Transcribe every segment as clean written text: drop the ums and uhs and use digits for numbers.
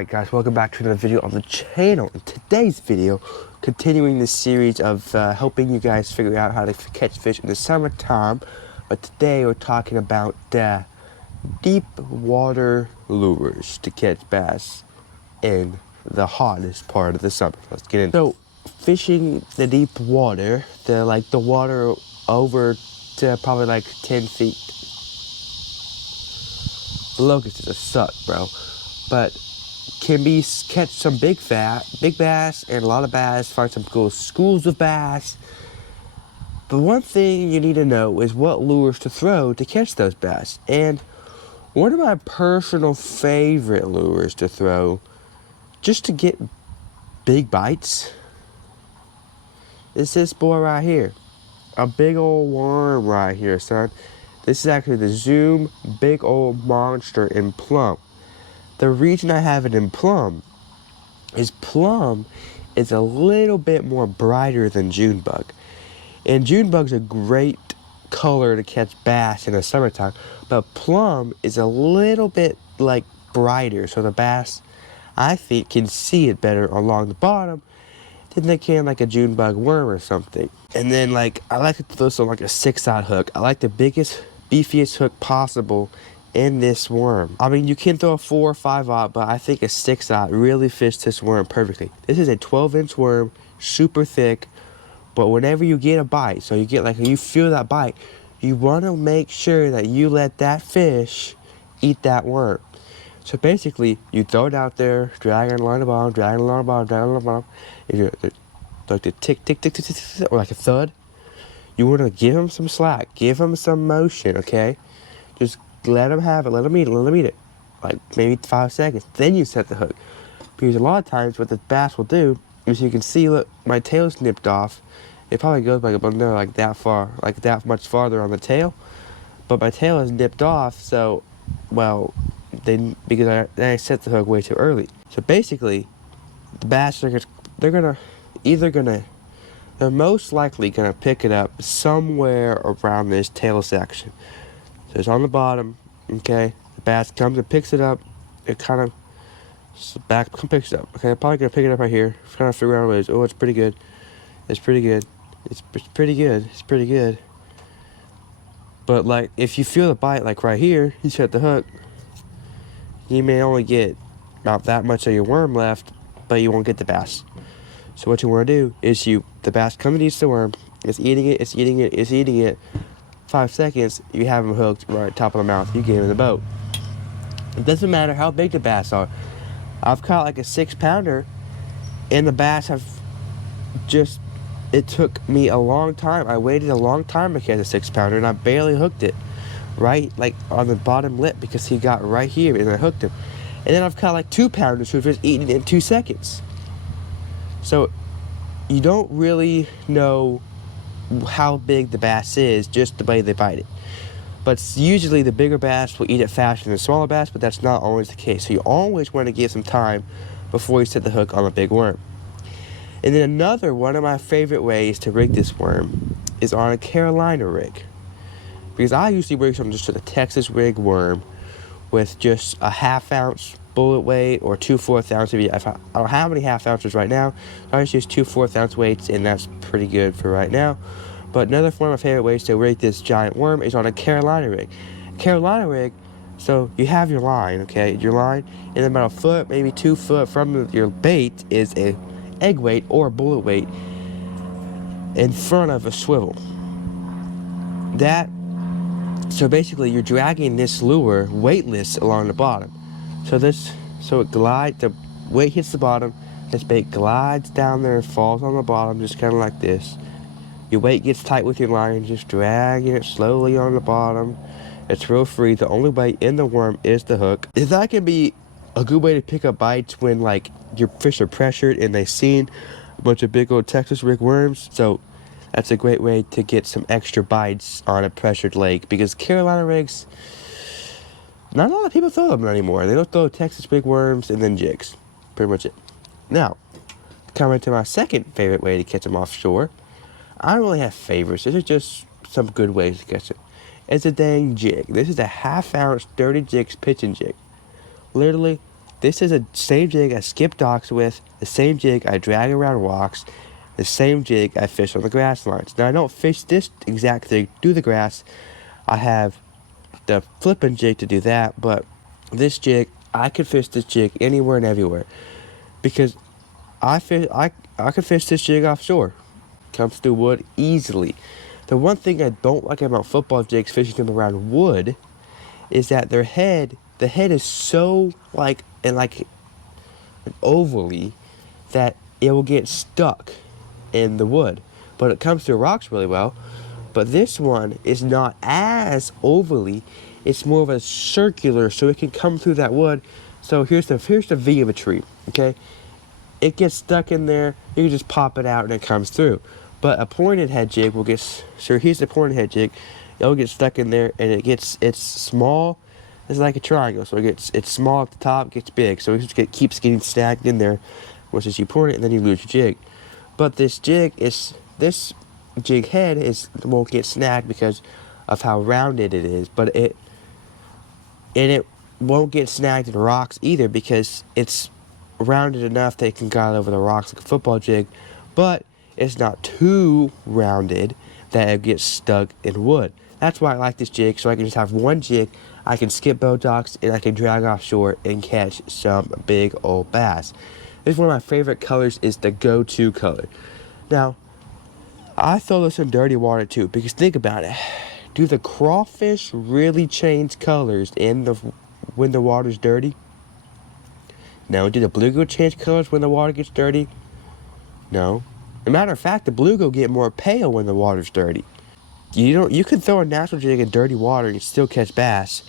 Alright guys, welcome back to another video on the channel. In today's video, continuing this series of helping you guys figure out how to catch fish in the summertime. But today we're talking about deep water lures to catch bass in the hottest part of the summer. Let's get into it. So, fishing the deep water, the water over to probably like 10 feet. The locust is a suck, bro. But can catch some big bass and a lot of bass, find some cool schools of bass. But one thing you need to know is what lures to throw to catch those bass. And one of my personal favorite lures to throw just to get big bites is this boy right here. A big old worm right here, son. This is actually the Zoom Big Old Monster in Plum. The reason I have it in Plum is a little bit more brighter than Junebug. And Junebug's a great color to catch bass in the summertime, but Plum is a little bit like brighter, so the bass, I think, can see it better along the bottom than they can like a Junebug worm or something. And then I like to throw some like a 6-aught hook. I like the biggest, beefiest hook possible in this worm. I mean, you can throw a 4 or 5-aught, but I think a 6-aught really fits this worm perfectly. This is a 12-inch worm, super thick, but whenever you get a bite, so you get you feel that bite, you want to make sure that you let that fish eat that worm. So basically, you throw it out there, drag it along the bottom, drag it along the bottom, drag it along the bottom. If you're like the tick, tick, tick, tick, tick, tick, or like a thud, you want to give him some slack, give him some motion, okay? Just let him have it, let him eat it, like maybe 5 seconds. Then you set the hook. Because a lot of times what the bass will do is, you can see, look, my tail's nipped off. It probably goes back up on there like that far, like that much farther on the tail. But my tail is nipped off, so, well, because I set the hook way too early. So basically, the bass they're most likely gonna pick it up somewhere around this tail section. So it's on the bottom, okay? The bass comes and picks it up. It kind of picks it up. Okay, I'm probably gonna pick it up right here. Kind of figure out ways. Oh, it's pretty good. It's pretty good. It's pretty good. It's pretty good. But if you feel the bite, right here, you set the hook. You may only get about that much of your worm left, but you won't get the bass. So what you want to do is the bass comes and eats the worm. It's eating it. It's eating it. It's eating it. 5 seconds, you have them hooked right top of the mouth. You get them in the boat. It doesn't matter how big the bass are. I've caught like a 6-pounder, and the bass it took me a long time. I waited a long time to catch a 6-pounder, and I barely hooked it right on the bottom lip because he got right here, and I hooked him. And then I've caught 2-pounders who've just eaten it in 2 seconds. So you don't really know how big the bass is just the way they bite it. But usually the bigger bass will eat it faster than the smaller bass, but that's not always the case. So you always want to give some time before you set the hook on a big worm. And then one of my favorite ways to rig this worm is on a Carolina rig. Because I usually rig something just with a Texas rig worm with just a 1/2 ounce bullet weight or 2 4/4 ounce. I don't have any 1/2 ounces right now, so I just use 2 4/4 ounce weights, and that's pretty good for right now. But another one of my favorite ways to rig this giant worm is on a Carolina rig. Carolina rig, so you have your line, okay? Your line, and about 1 foot, maybe 2 foot from your bait is a egg weight or bullet weight in front of a swivel. So basically, you're dragging this lure weightless along the bottom. So it glides, the weight hits the bottom, this bait glides down there and falls on the bottom, just kind of like this. Your weight gets tight with your line, just dragging it slowly on the bottom. It's real free. The only weight in the worm is the hook. That can be a good way to pick up bites when your fish are pressured and they've seen a bunch of big old Texas rig worms. So that's a great way to get some extra bites on a pressured lake, because Carolina rigs, not a lot of people throw them anymore. They don't throw Texas big worms and then jigs. Pretty much it. Now, coming to my second favorite way to catch them offshore. I don't really have favorites. These are just some good ways to catch it. It's a dang jig. This is a 1/2 ounce dirty jigs pitching jig. Literally This is the same jig I skip docks with, the same jig I drag around walks, the same jig I fish on the grass lines. Now I don't fish this exact thing through the grass. I have the flipping jig to do that, but this jig, I could fish this jig anywhere and everywhere because I could fish this jig offshore. Comes through wood easily. The one thing I don't like about football jigs fishing them around wood is that the head is so like ovally that it will get stuck in the wood. But it comes through rocks really well. But this one is not as ovally. It's more of a circular, so it can come through that wood. So here's the V of a tree. Okay, it gets stuck in there. You can just pop it out and it comes through. But a pointed head jig will get. So here's the pointed head jig. It'll get stuck in there, and it's small. It's like a triangle, so it's small at the top, gets big, so it keeps getting stacked in there. Which is you point it and then you lose your jig. But this jig head won't get snagged because of how rounded it is. But it won't get snagged in rocks either because it's rounded enough that it can guide over the rocks like a football jig, but it's not too rounded that it gets stuck in wood. That's why I like this jig, so I can just have one jig. I can skip boat docks and I can drag offshore and catch some big old bass. This is one of my favorite colors, is the go-to color. Now, I throw this in dirty water too, because think about it. Do the crawfish really change colors when the water's dirty? No. Do the bluegill change colors when the water gets dirty? No. As a matter of fact, the bluegill get more pale when the water's dirty. You can throw a natural jig in dirty water and you still catch bass.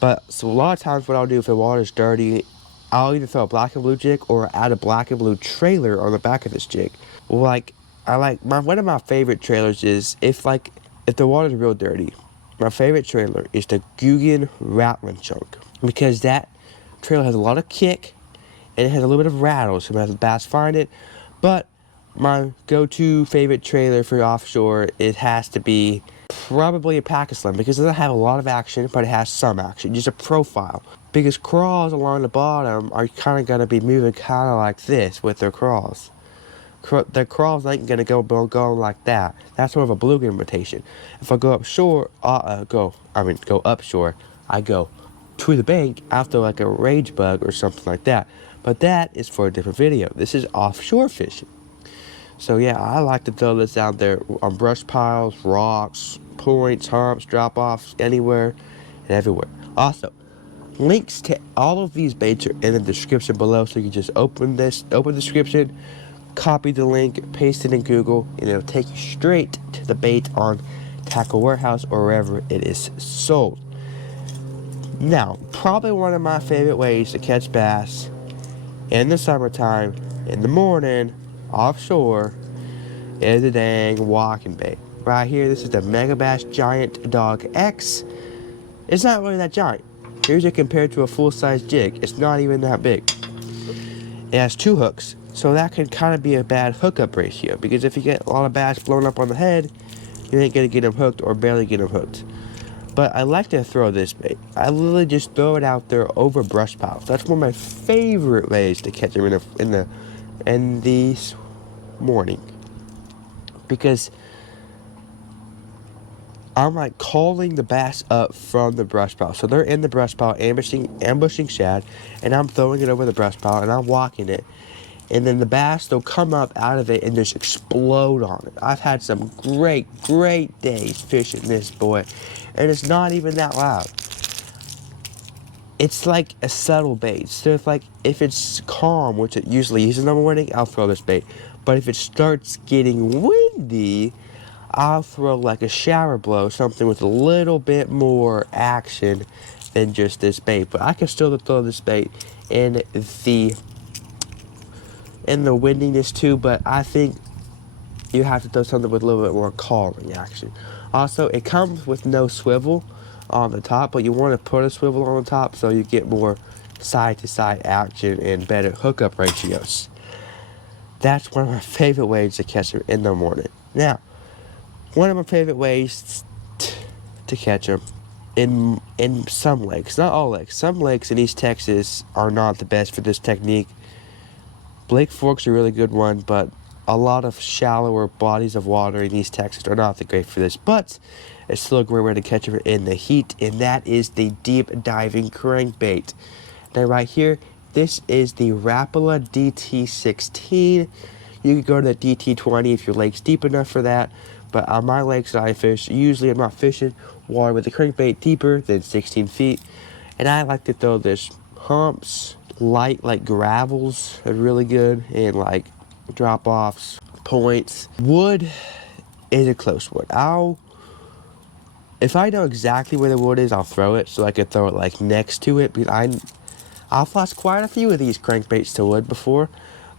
But so a lot of times what I'll do if the water's dirty, I'll either throw a black and blue jig or add a black and blue trailer on the back of this jig. One of my favorite trailers is if the water's real dirty. My favorite trailer is the Guggen Rattling Chunk, because that trailer has a lot of kick and it has a little bit of rattle, so as the bass find it. But my go-to favorite trailer for offshore, it has to be probably a Paca Slim, because it doesn't have a lot of action, but it has some action, just a profile. Because craws along the bottom are kind of going to be moving kind of like this with their craws. The craws ain't going to go like that. That's more of a bluegill imitation. If I go upshore, go upshore, I go to the bank after like a rage bug or something like that. But that is for a different video. This is offshore fishing. So yeah, I like to throw this out there on brush piles, rocks, points, humps, drop-offs, anywhere and everywhere. Also, links to all of these baits are in the description below, so you can just open the description, copy the link, paste it in Google, and it'll take you straight to the bait on Tackle Warehouse or wherever it is sold. Now, probably one of my favorite ways to catch bass in the summertime, in the morning, offshore, is a dang walking bait. Right here, this is the Megabass Giant Dog X. It's not really that giant. Here's it compared to a full-size jig. It's not even that big. It has 2 hooks, so that can kind of be a bad hookup ratio, because if you get a lot of bass blown up on the head, you ain't gonna get them hooked or barely get them hooked. But I like to throw this bait. I literally just throw it out there over brush piles. That's one of my favorite ways to catch them in the morning, because I'm like calling the bass up from the brush pile. So they're in the brush pile ambushing shad, and I'm throwing it over the brush pile and I'm walking it. And then the bass, they'll come up out of it and just explode on it. I've had some great days fishing this boy, and it's not even that loud. It's like a subtle bait. So if it's calm, which it usually is in the morning, I'll throw this bait. But if it starts getting windy, I'll throw like a shower blow, something with a little bit more action than just this bait. But I can still throw this bait in the windiness too, but I think you have to throw something with a little bit more calming action. Also, it comes with no swivel on the top, but you want to put a swivel on the top so you get more side-to-side action and better hookup ratios. That's one of my favorite ways to catch them in the morning. Now, one of my favorite ways to catch them in some lakes, not all lakes. Some lakes in East Texas are not the best for this technique. Lake Fork's a really good one, but a lot of shallower bodies of water in East Texas are not that great for this. But it's still a great way to catch it in the heat, and that is the deep diving crankbait. Now right here, this is the Rapala DT16. You could go to the DT20 if your lake's deep enough for that. But on my lakes that I fish, usually I'm not fishing water with the crankbait deeper than 16 feet. And I like to throw this humps, light like gravels are really good, and like drop-offs, points. Wood is a close one. If I know exactly where the wood is, I'll throw it so I can throw it like next to it. Because I've lost quite a few of these crankbaits to wood before,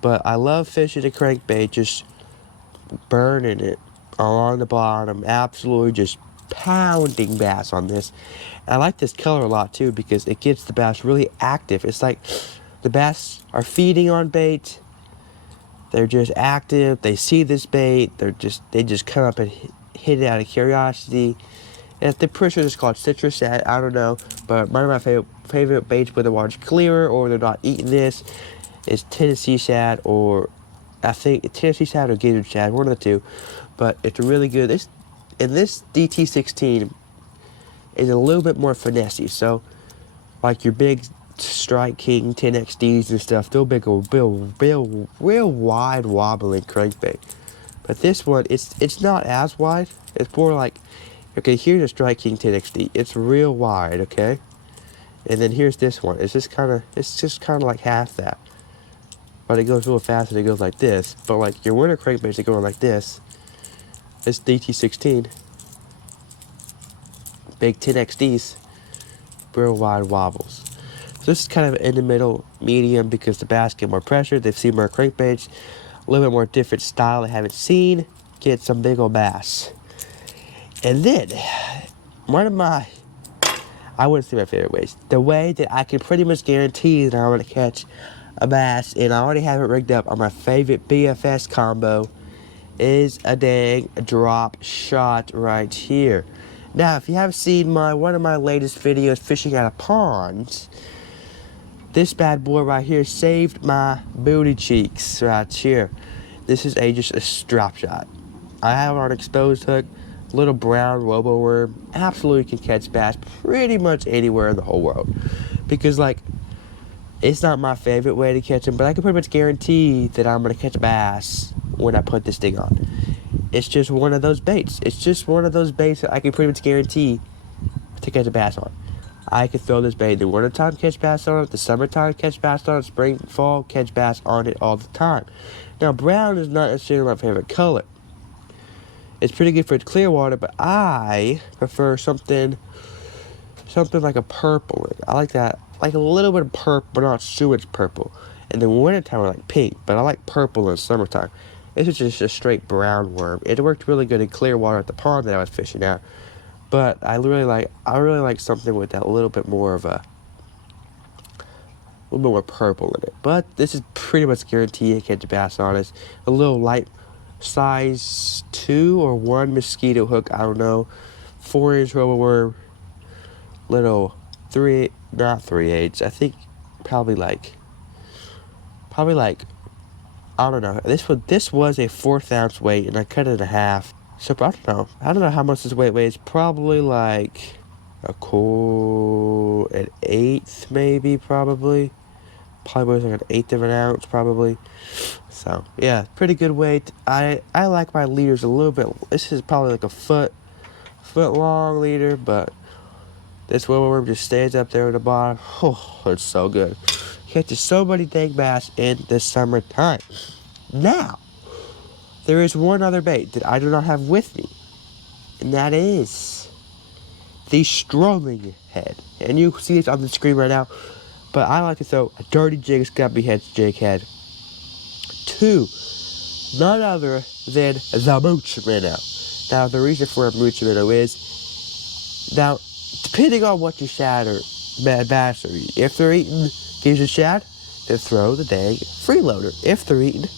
but I love fishing a crankbait, just burning it along the bottom, absolutely just pounding bass on this. And I like this color a lot too because it gets the bass really active. It's like the bass are feeding on bait. They're just active. They see this bait. They just come up and hit it out of curiosity. And the pressure is called citrus shad. I don't know, but one of my favorite baits with the water's clearer or they're not eating this is Tennessee shad, or I think Tennessee shad or Gator shad, one of the two. But it's really good. This DT16 is a little bit more finessey. So, like your big Strike King 10XDs and stuff, they'll make a real wide wobbling crankbait. But this one, it's not as wide. It's more like, okay, here's a Strike King 10XD. It's real wide, okay? And then here's this one. It's just kind of like half that. But it goes real fast and it goes like this. But like your winter crankbaits are going like this. This DT16, big 10XDs, real wide wobbles. So this is kind of in the middle, medium, because the bass get more pressure. They've seen more crankbaits, a little bit more different style they haven't seen. Get some big old bass. And then, one of I wouldn't say my favorite ways. The way that I can pretty much guarantee that I'm going to catch a bass, and I already have it rigged up on my favorite BFS combo, is a dang drop shot right here. Now, if you haven't seen one of my latest videos fishing at a pond, this bad boy right here saved my booty cheeks right here. This is just a drop shot. I have it on exposed hook, little brown robo worm. Absolutely can catch bass pretty much anywhere in the whole world. Because like, it's not my favorite way to catch them, but I can pretty much guarantee that I'm going to catch a bass when I put this thing on. It's just one of those baits. It's just one of those baits that I can pretty much guarantee to catch a bass on. I can throw this bait in the wintertime, catch bass on it, the summertime, catch bass on it, spring, fall, catch bass on it all the time. Now, brown is not necessarily my favorite color. It's pretty good for clear water, but I prefer something like a purple. I like that, like a little bit of purple, but not too much purple. In the wintertime, I like pink, but I like purple in the summertime. This is just a straight brown worm. It worked really good in clear water at the pond that I was fishing at. But I really like something with that little bit more purple in it. But this is pretty much guaranteed to catch a bass on. It's a little light size 2 or 1 mosquito hook. I don't know. 4-inch robo worm. Little not 3/8. I think probably like I don't know. This was a 1/4 ounce weight, and I cut it in half. So I don't know how much this weight weighs. Probably like an 1/8 maybe, probably weighs like 1/8 of an ounce probably. So yeah, pretty good weight. I like my leaders a little bit. This is probably like a foot long leader, but this willow worm just stays up there at the bottom. Oh, it's so good. Catches so many dang bass in the summertime. Now, there is one other bait that I do not have with me, and that is the strolling head. And you see it on the screen right now, but I like to throw a dirty jig, scabby head jig head to none other than the mooch minnow. Now, the reason for a mooch minnow is, now, depending on what your shad or bass are eating, if they're eating gives a shad, then throw the dang freeloader. If they're eating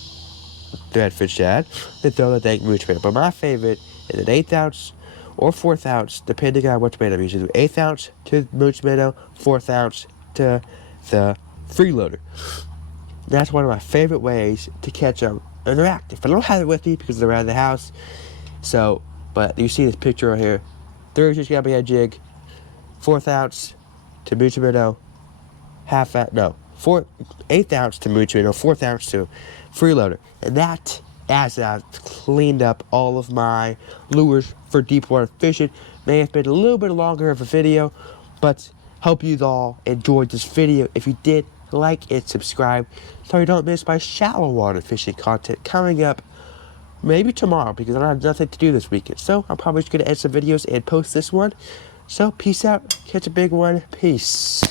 redfish shad, then throw the dang mooch minnow. But my favorite is an 1/8 ounce or 1/4 ounce, depending on which bait I'm using. 1/8 ounce to Mooch Minnow, 1/4 ounce to the freeloader. That's one of my favorite ways to catch them interactive. But I don't have it with me because they're around the house. So, but you see this picture right here. They're just gonna be a jig, 1/4 ounce to Mooch Minnow, 1/8 ounce to Mooch Minnow, 1/4 ounce to freeloader. And that, as I've cleaned up all of my lures for deep water fishing, may have been a little bit longer of a video, but hope you all enjoyed this video. If you did, like and subscribe so you don't miss my shallow water fishing content coming up maybe tomorrow, because I don't have nothing to do this weekend. So I'm probably just going to edit some videos and post this one. So peace out, catch a big one, peace.